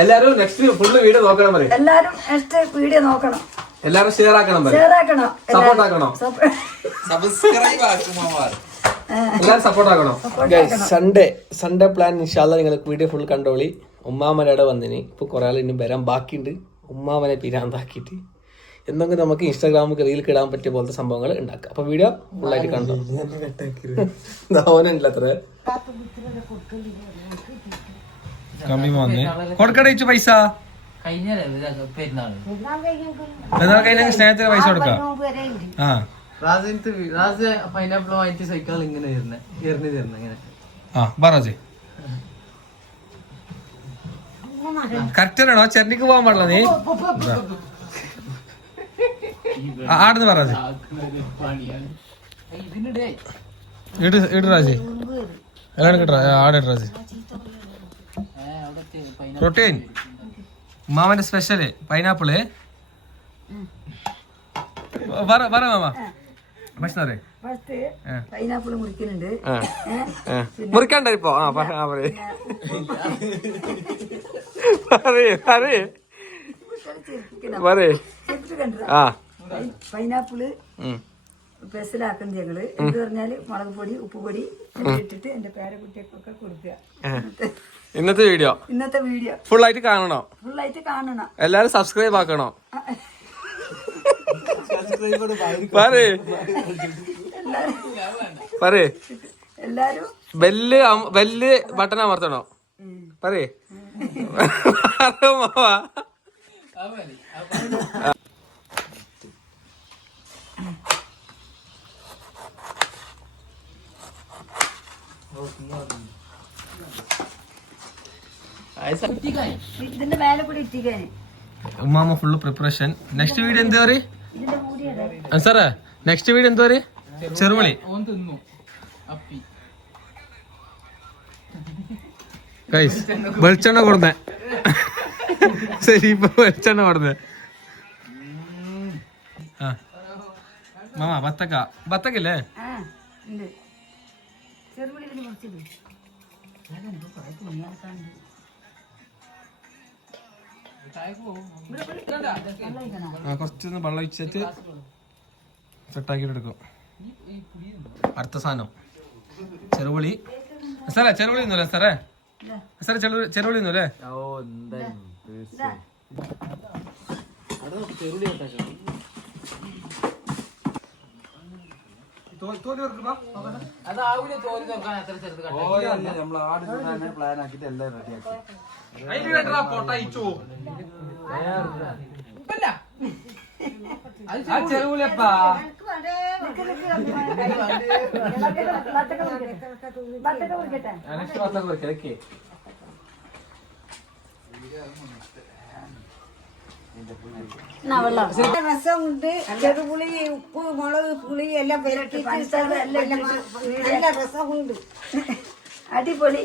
എല്ലാരും next full video നോക്കണം പറയും. എല്ലാരും നെക്സ്റ്റ് വീഡിയോ നോക്കണം. എല്ലാരും ഷെയർ ആക്കണം, സപ്പോർട്ട് ആക്കണം, സബ്സ്ക്രൈബ് ആക്കണം, എല്ലാരും സപ്പോർട്ട് ആക്കണം. സൺഡേ പ്ലാൻ ഇൻഷാല്ലാ നിങ്ങൾ വീഡിയോ ഫുൾ കണ്ടോളി. ഉമ്മാമനയുടെ വന്നിന് ഇപ്പൊ കുറെ ആൾ ഇനി വരാൻ ബാക്കിയുണ്ട്. ഉമ്മാമനെ പിരാന്താക്കിയിട്ട് എന്തെങ്കിലും നമുക്ക് ഇൻസ്റ്റാഗ്രാമിൽ റീൽ ഇടാൻ പറ്റിയ പോലത്തെ സംഭവങ്ങൾ ഉണ്ടാക്കാം. അപ്പൊ വീഡിയോ ഫുള്ളായിട്ട് കണ്ടോ. ധോനുണ്ടല്ലോ അത്ര കമ്മി വന്നേ കൊടുക്കടയിച്ചു പൈസ സ്നേഹത്തിന് പൈസ കൊടുക്കാം. പൈനാപ്പിൾ വാങ്ങിച്ച് സൈക്കിൾ ഇങ്ങനെ ഇങ്ങനെ കറക്റ്റാണോ? ചെന്നൈക്ക് പോകാൻ പാടില്ല നീ ആടുന്ന് പറഞ്ഞേ രാജി എല്ലാം കിട്ടാ ആടെ രാജി പ്രോട്ടീൻ മാമന്റെ സ്പെഷ്യല് പൈനാപ്പിള് പറ മാമ ഭക്ഷണേ പൈനാപ്പിൾ മുറിക്കുന്നുണ്ട്. മുറിക്കണ്ട ഇപ്പൊ പൈനാപ്പിള് സ്പെഷ്യലാക്കുന്നത് ഞങ്ങള് എന്ത് പറഞ്ഞാല് മുളക് പൊടി ഉപ്പുപൊടി ഇട്ടിട്ട് എന്റെ പേരക്കുട്ടിയൊക്കെ കൊടുക്കുക. ഇന്നത്തെ വീഡിയോ ഫുള്ളായിട്ട് കാണണോ? എല്ലാരും സബ്സ്ക്രൈബ് ആക്കണോ? എല്ലാരും ബെല്ല് ബട്ടൺ അമർത്തണോ? പറയേ ഇതിന്റെ മേലെ കൂടി ഇട്ടിക്കാന് ഉമ്മാമ ഫുള്ള് പ്രിപ്പറേഷൻ. നെക്സ്റ്റ് വീഡിയോ എന്താ പറയാ സാറേ? നെക്സ്റ്റ് വീഡിയോ എന്താ പറയാ? ചെറുമണി വെളിച്ചെണ്ണ കൊടുന്നേ. ശരി ഇപ്പൊ വെളിച്ചെണ്ണ കൊടുന്നേ. മാമാ ബത്തക്കല്ലേ? കുറച്ചൊന്ന് വെള്ളം ഒഴിച്ചിട്ട് സെറ്റാക്കിട്ട് എടുക്കും. അടുത്ത സാധനം ചെറുപുളി. സാറേ ചെറുപുളി ഒന്നുമല്ലേ സാറേ? സാറേ ചെറുപുളി ഒന്നുമല്ലേ? പ്ലാൻ ആക്കിട്ട് എല്ലാം റെഡിയാക്കി രസമുണ്ട്. ചെറുപുളി ഉപ്പ് മുളക് പുളി എല്ലാം നല്ല രസമുണ്ട്. അടിപൊളി.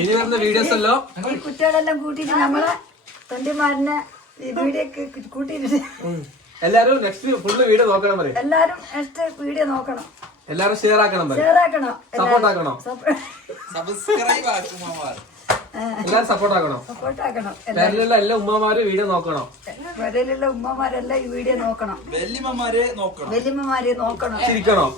ഇനി വരുന്ന വീഡിയോസ് അല്ലോ ഈ കുട്ടികളെല്ലാം കൂട്ടിട്ട് നമ്മളെ തൊണ്ടിമാരനെ വീഡിയോ കൂട്ടിട്ട് എല്ലാരും നെക്സ്റ്റ് ഫുള്ള് വീഡിയോ നോക്കണം പറയും. എല്ലാരും നെക്സ്റ്റ് വീഡിയോ നോക്കണം. എല്ലാരും ഷെയർ ആക്കണം, സപ്പോർട്ട് ആക്കണം, സബ്സ്ക്രൈബ് ആക്കണം, എല്ലാരും സപ്പോർട്ട് ആക്കണം. പേരിലുള്ള എല്ലാ ഉമ്മമാരും വീഡിയോ നോക്കണം. ഉമ്മമാരെല്ലാം ഈ വീഡിയോ നോക്കണം. വല്യമ്മമാരെ നോക്കണം. ചിരിക്കണം.